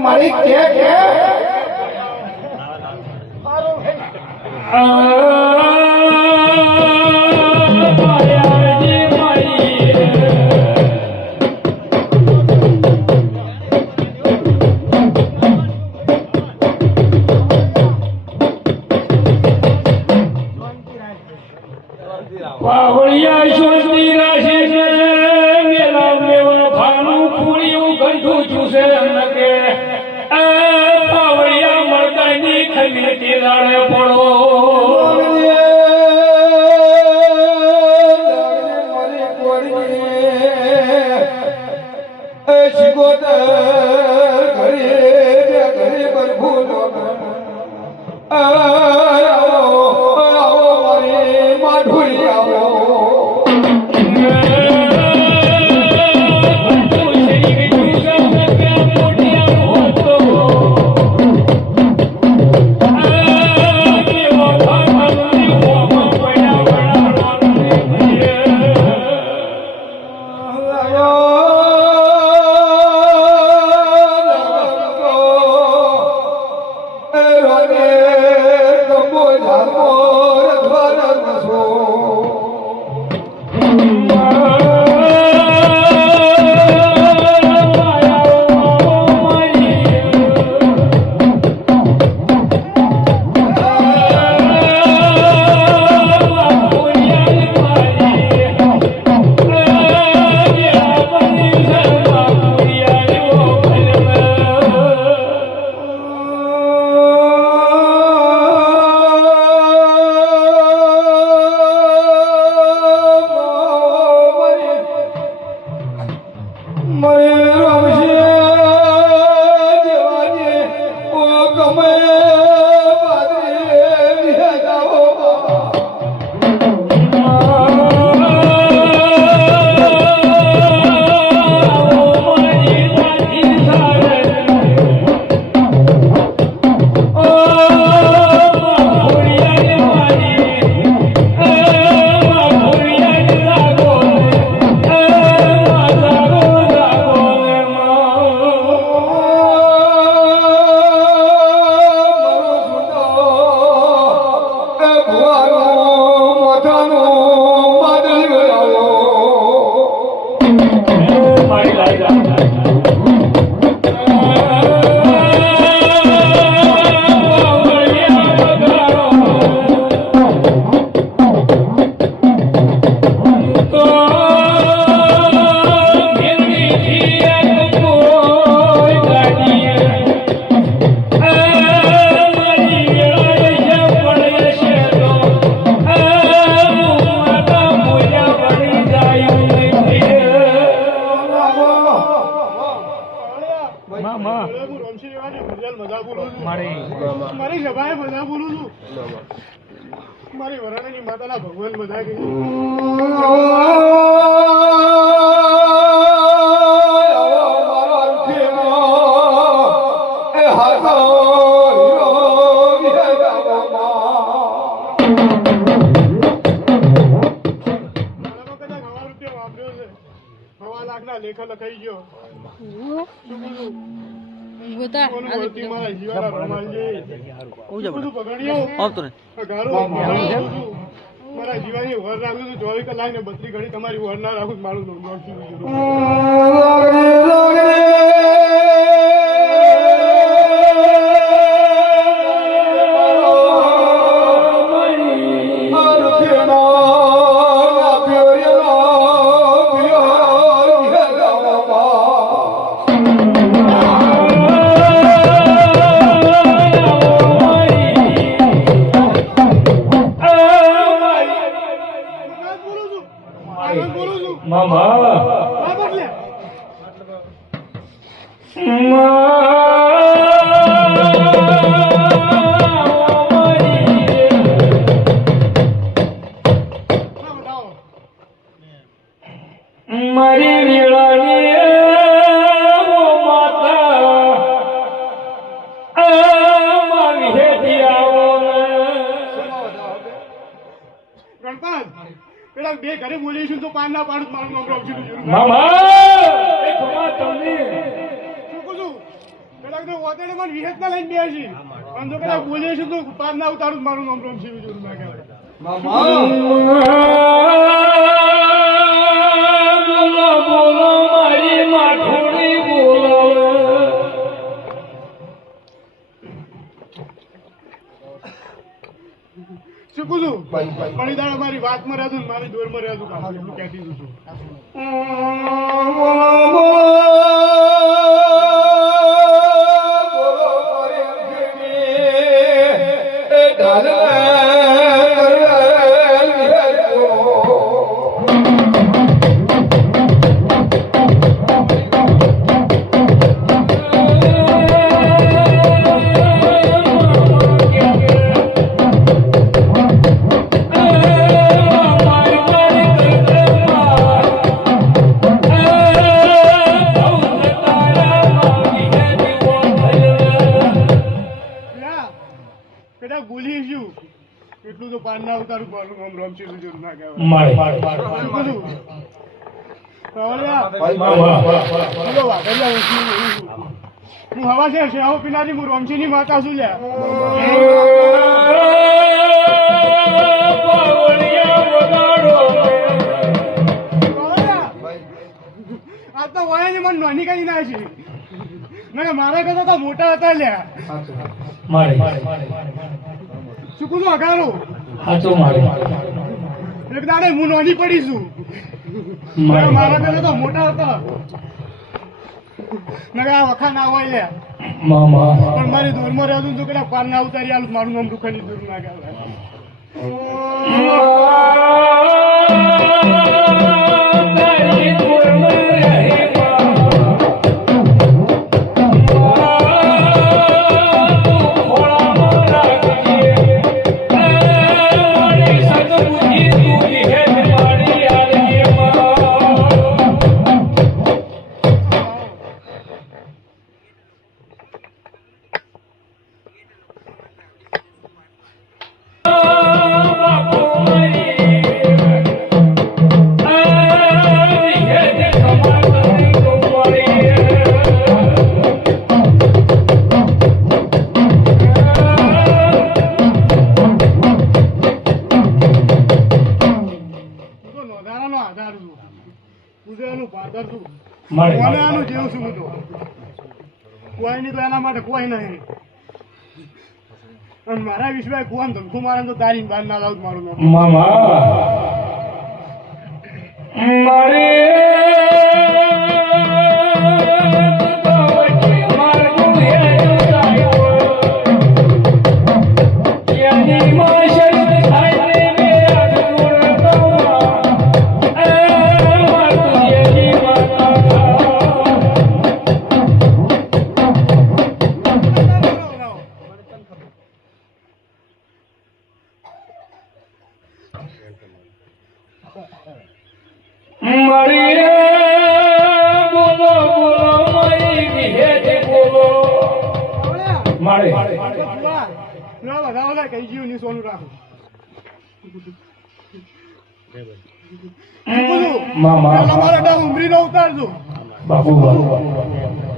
મારી કે મારી વરાણાની માતાના ભગવાન બધા કે લેખા લખાઈ ગયો મારા જીવાની વર રાખું છું 24 કલાક ને 32 ઘડી તમારી વર ના રાખું મારું બે ઘરે બોલીશું તો પાન ના પાડું મારું નામ રાવજી મામા તમે શું કહું છું કદાચ તો વાતડે મને વિહેત ના લઈને બે છે અને જો કદાચ બોલે છે તો પાર ના ઉતારું મારું નામ રોમ છે બીજું ના કહેવાય બોલો બોલો મારી માઠોડી બોલો શું કહું છું પણ દાડા મારી વાતમાં રહેતું મારી દોરમાં રહેતું કામ એટલું કહેતી છું એટલું તો પાન ના ઉતારું મારું નામ રોમ છે બીજું ના હું હવા છે શેહો પીનારી હું રોમસી ની માતા છું લ્યા આ તો વયા ને મને નોની કરી ના છે ના મારા કરતા તો મોટા હતા લ્યા શું કહું છું અગારો એક દાડે હું નોની પડીશું મારા કરતા તો મોટા હતા આ વખા ના હોય લ્યા પણ મારી દૂરમાં રહેતું તો કદાચ પાર ના ઉતારી આલું મારું નામ દુખાની દૂર ના કહેવાય જેવું છું બધું કોઈ નહીં તો એના માટે કોઈ નહીં અને મારા વિશ્વાસ કુવાન ધમકું મારે તો તારી બહાર ના લાવું મારું બધા કઈ ગયું ની સોનું રાખું મારા ડા ઉમરી નો ઉતારજો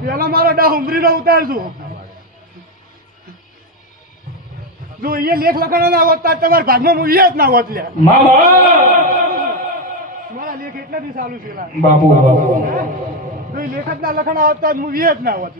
પેલા મારા ડા ઉમરી નો ઉતારજો જો એ લેખ લખાણો ના હોત તમારા ભાગમાં હું જ ના હોત લ્યા મારા લેખ એટલાથી ચાલુ છે બાબુ જો લેખ જ ના લખાણા હોત હું જ ના હોત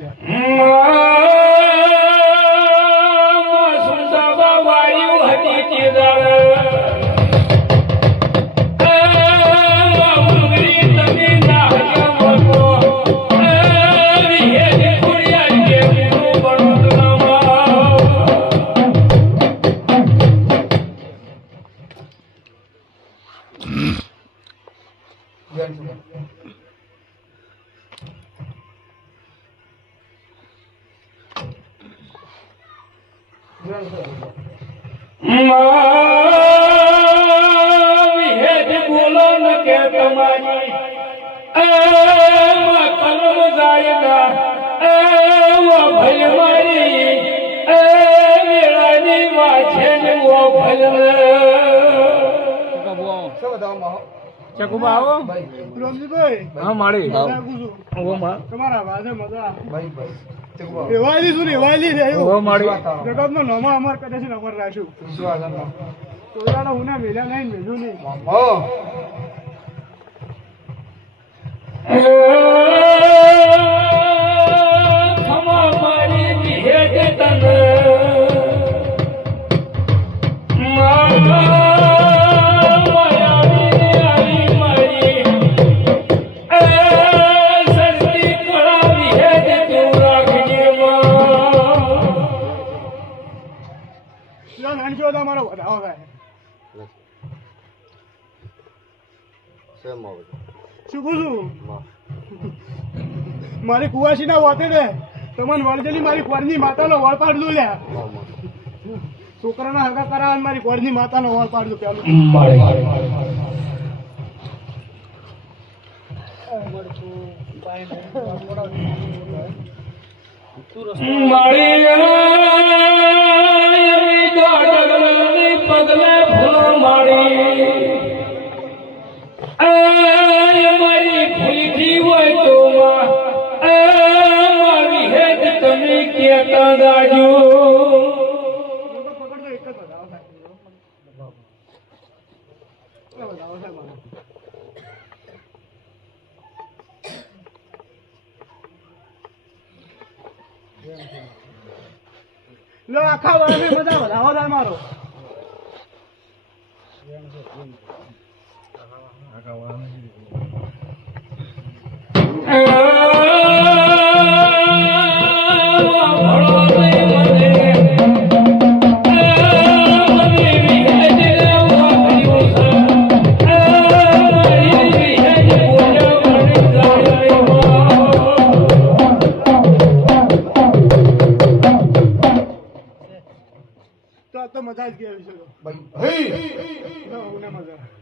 બોલો ન કે તમારી કલમ જાયગા ભય મારી મેળાની વાછે વો ભય ચકુબા આવો રમજીભાઈ હા મારી મજા આપું છું ઓ માં તમારા વાજે મજા રેવાયેલી શું રેવાયેલી છે ઓ મારી જગતનો નમો અમર કરે છે ને અમર રાખ્યું તોડાનો હું ના મેલ્યા નહીં મેલ્યું નહીં ખમા મારી વિહેજ તન તમારો વધાવો થાય શું કહું છું મારી કુવાસી ના વાતે ને તમને વળજેલી મારી કોરની માતાનો વળ પાડલું લ્યા છોકરાના હગા કરાવવા મારી કોરની માતાનો વળ પાડલું પેલું પગલે ફૂલો મારી મારી ભૂલથી હોય તો મારી હેત તમે કેતા ગાજો પકડતો એક જ વધાવો થાય વધાવો થાય મારો લો આખા વર્ષે બધા વધાવો થાય મારો તો મજા જ ગયા વિશે મજા